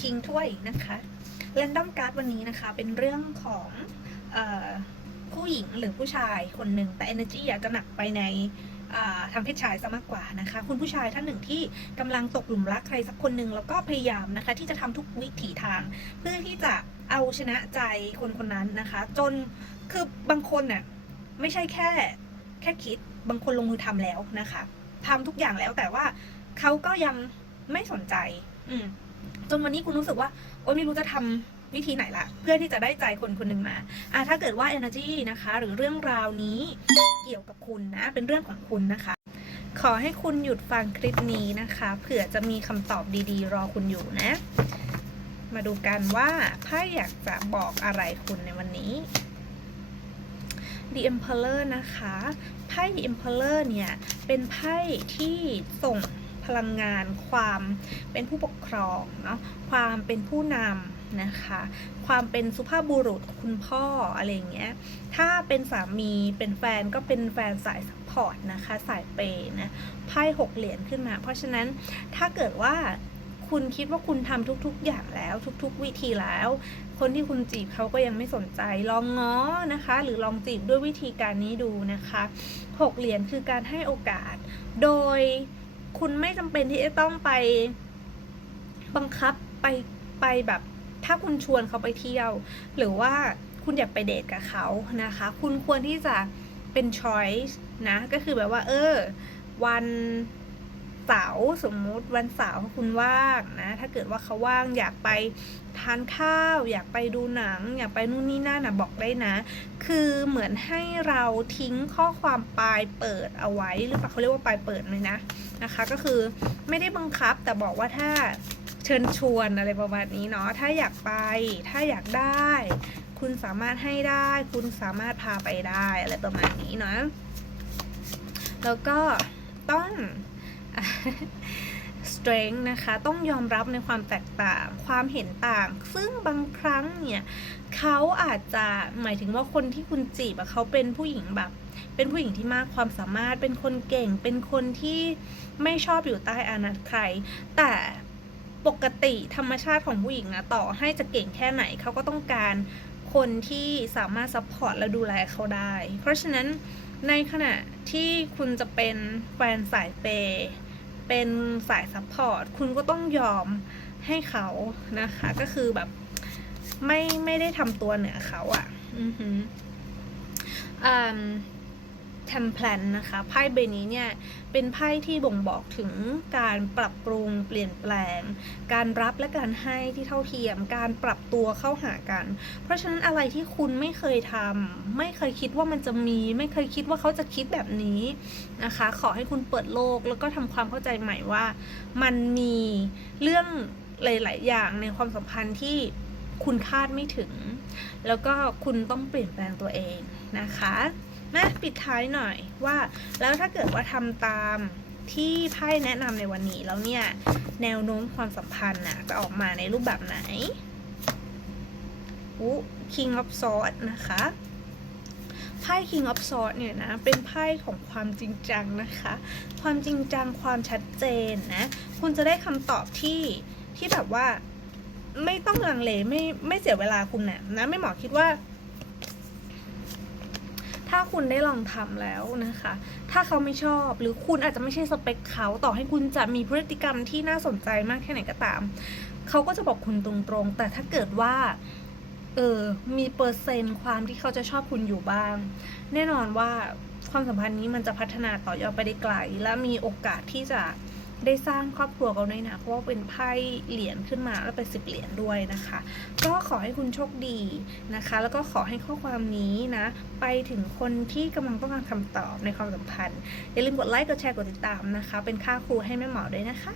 คิงถ้วยนะคะเรนดอมการ์ดวันนี้นะคะเป็นเรื่องของอผู้หญิงหรือผู้ชายคนหนึ่งแต่ energy อยากจะหนักไปในทางเพศชายซะมากกว่านะคะ คุณผู้ชายท่านหนึ่งที่กำลังตกหลุมรักใครสักคนหนึ่งแล้วก็พยายามนะคะ ที่จะทำทุกวิถีทาง เพื่อที่จะเอาชนะใจคนคนนั้นนะคะ จนคือบางคนน่ะไม่ใช่แค่แค่คิดบางคนลงมือทำแล้วนะคะทำทุกอย่างแล้วแต่ว่าเขาก็ยังไม่สนใจ อืม จนวันนี้คุณรู้สึกว่าโอ๊ยไม่รู้จะทำวิธีไหนละเพื่อที่จะได้ใจคนคนหนึ่งมาอะถ้าเกิดว่า energy นะคะ หรือเรื่องราวนี้เกี่ยวกับคุณนะ เป็นเรื่องของคุณนะคะ ขอให้คุณหยุดฟังคลิปนี้นะคะเผื่อจะมีคำตอบดีๆ รอคุณอยู่นะ มาดูกันว่าไพ่อยากจะบอกอะไรคุณในวันนี้ The Emperor นะคะ ไพ่ The Emperor เนี่ย เป็นไพ่ที่ส่ง พลังงาน ความเป็นผู้ปกครองเนาะความเป็นผู้นำนะคะ ความเป็นสุภาพบุรุษคุณพ่ออะไรอย่างเงี้ยถ้าเป็นสามีเป็นแฟนก็เป็นแฟนสายซัพพอร์ตนะคะสายเปย์นะไพ่หกเหรียญขึ้นมา เพราะฉะนั้นถ้าเกิดว่าคุณคิดว่าคุณทำทุกๆ อย่างแล้วทุกๆ วิธีแล้ว คนที่คุณจีบเขาก็ยังไม่สนใจลองง้อนะคะ หรือลองจีบด้วยวิธีการนี้ดูนะคะหกเหรียญคือการให้โอกาส โดย คุณไม่จำเป็นที่จะต้องไปบังคับไปไปแบบ ถ้าคุณชวนเขาไปเที่ยว หรือว่าคุณอยากไปเดทกับเขานะคะ คุณควรที่จะเป็น choice นะ ก็คือแบบว่า เออ วัน เสาร์สมมุติวันเสาร์คุณว่างนะถ้าเกิดว่าเขาว่างอยากไปทานข้าว อยากไปดูหนัง อยากไปนู่นนี่นั่นนะบอกได้นะ คือเหมือนให้เราทิ้งข้อความปลายเปิดเอาไว้ หรือเปล่าเขาเรียกว่าปลายเปิดเลยนะนะคะ ก็คือไม่ได้บังคับแต่บอกว่าถ้าเชิญชวนอะไรประมาณนี้เนาะถ้าอยากไป ถ้าอยากได้ คุณสามารถให้ได้ คุณสามารถพาไปได้อะไรประมาณนี้เนาะแล้วก็ต้อง strength นะคะต้องยอมรับในความแตกต่างความเห็นต่าง ซึ่งบางครั้งเนี่ยเขาอาจจะหมายถึงว่าคนที่คุณจีบอะเขาเป็นผู้หญิงแบบ เป็นผู้หญิงที่มากความสามารถเป็นคนเก่ง เป็นคนที่ไม่ชอบอยู่ใต้อานัตใคร แต่ปกติธรรมชาติของผู้หญิงอะต่อให้จะเก่งแค่ไหนเขาก็ต้องการคนที่สามารถซัพพอร์ตและดูแลเขาได้ เพราะฉะนั้นในขณะที่คุณจะเป็นแฟนสายเปย์ เป็นสายซัพพอร์ตคุณก็ต้องยอมให้เขานะคะ ก็คือแบบไม่ไม่ได้ทำตัวเหนือเขาอะ่ะ อือหืออื มทำแพลนนะคะไพ่ใบนี้เนี่ยเป็นไพ่ที่บ่งบอกถึงการปรับปรุงเปลี่ยนแปลง การรับและการให้ที่เท่าเทียม การปรับตัวเข้าหากัน เพราะฉะนั้นอะไรที่คุณไม่เคยทำไม่เคยคิดว่ามันจะมี ไม่เคยคิดว่าเขาจะคิดแบบนี้นะคะ ขอให้คุณเปิดโลกแล้วก็ทำความเข้าใจใหม่ว่า มันมีเรื่องหลาย ๆ อย่างในความสัมพันธ์ที่คุณคาดไม่ถึง แล้วก็คุณต้องเปลี่ยนแปลงตัวเองนะคะ นะปิดท้ายหน่อยว่าแล้วถ้าเกิดว่าทำตามที่ไพ่แนะนำในวันนี้แล้วเนี่ย แนวโน้มความสัมพันธ์น่ะจะออกมาในรูปแบบไหนอู้ King of Swords นะคะไพ่ King of Swords เนี่ยนะ เป็นไพ่ของความจริงจังนะคะ ความจริงจังความชัดเจนนะ คุณจะได้คำตอบที่ที่แบบว่า ไม่ต้องลังเลไม่ไม่เสียเวลาคุณนะนะไม่หมอคิดว่า ถ้าคุณได้ลองทำแล้วนะคะ ถ้าเขาไม่ชอบหรือคุณอาจจะไม่ใช่สเปคเขาต่อให้คุณจะมีพฤติกรรมที่น่าสนใจมากแค่ไหนก็ตาม เขาก็จะบอกคุณตรงๆ แต่ถ้าเกิดว่าเออมีเปอร์เซนต์ความที่เขาจะชอบคุณอยู่บ้าง แน่นอนว่าความสัมพันธ์นี้มันจะพัฒนาต่อยอดไปได้ไกล และมีโอกาสที่จะ ได้สร้างครอบครัวกันด้วยนะ เพราะว่าเป็นไพ่เหรียญขึ้นมาแล้วเป็นสิบเหรียญด้วยนะคะ ก็ขอให้คุณโชคดีนะคะ แล้วก็ขอให้ข้อความนี้นะ ไปถึงคนที่กำลังต้องการคำตอบในความสัมพันธ์ อย่าลืมกดไลค์ กดแชร์ กดติดตามนะคะ เป็นค่าครูให้แม่หมอด้วยนะคะ